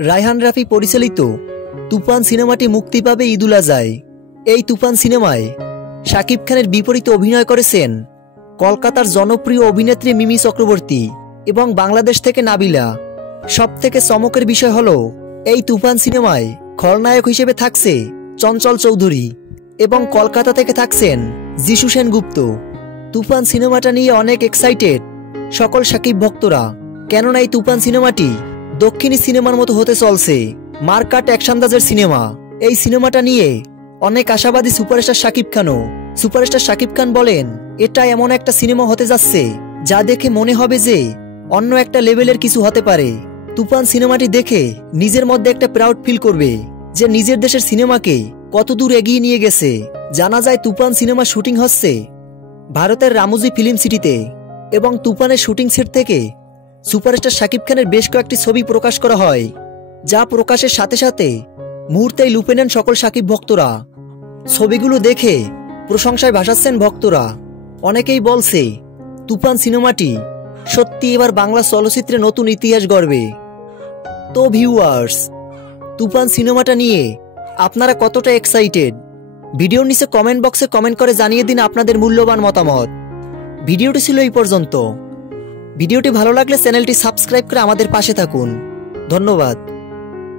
রায়হান রাফি পরিচালিত তুফান সিনেমাটি মুক্তি পাবে ঈদুল আজহায়। এই তুফান সিনেমায় শাকিব খানের বিপরীতে অভিনয় করেছেন কলকাতার জনপ্রিয় অভিনেত্রী মিমি চক্রবর্তী এবং বাংলাদেশ থেকে নাবিলা। সবথেকে চমকের বিষয় হলো এই তুফান সিনেমায় খলনায়ক হিসেবে থাকছে চঞ্চল চৌধুরী এবং কলকাতা থেকে থাকছেন যিশু সেনগুপ্ত। তুফান সিনেমাটা নিয়ে অনেক এক্সাইটেড সকল শাকিব ভক্তরা, কেননা এই তুফান সিনেমাটি দক্ষিণী সিনেমার মতো হতে চলছে। মারকাট অ্যাকশনদাজের সিনেমা। এই সিনেমাটা নিয়ে অনেক আশাবাদী সুপারস্টার শাকিব খানও। সুপারস্টার শাকিব খান বলেন, এটা এমন একটা সিনেমা হতে যাচ্ছে যা দেখে মনে হবে যে অন্য একটা লেভেলের কিছু হতে পারে। তুফান সিনেমাটি দেখে নিজের মধ্যে একটা প্রাউড ফিল করবে যে নিজের দেশের সিনেমাকে কতদূর এগিয়ে নিয়ে গেছে। জানা যায় তুফান সিনেমা শুটিং হচ্ছে ভারতের রামোজি ফিল্ম সিটিতে এবং তুফানের শুটিং সেট থেকে সুপারস্টার শাকিব খানের বেশ কয়েকটি ছবি প্রকাশ করা হয়, যা প্রকাশের সাথে সাথে মুহূর্তেই লুপে নেন সকল শাকিব ভক্তরা। ছবিগুলো দেখে প্রশংসায় ভাসাচ্ছেন ভক্তরা। অনেকেই বলছে তুফান সিনেমাটি সত্যি এবার বাংলা চলচ্চিত্রে নতুন ইতিহাস গড়বে। তো ভিউয়ার্স, তুফান সিনেমাটা নিয়ে আপনারা কতটা এক্সাইটেড? ভিডিওর নিচে কমেন্ট বক্সে কমেন্ট করে জানিয়ে দিন আপনাদের মূল্যবান মতামত। ভিডিওটি ছিল এই পর্যন্ত। ভিডিওটি ভালো লাগলে চ্যানেলটি সাবস্ক্রাইব করে আমাদের পাশে থাকুন। ধন্যবাদ।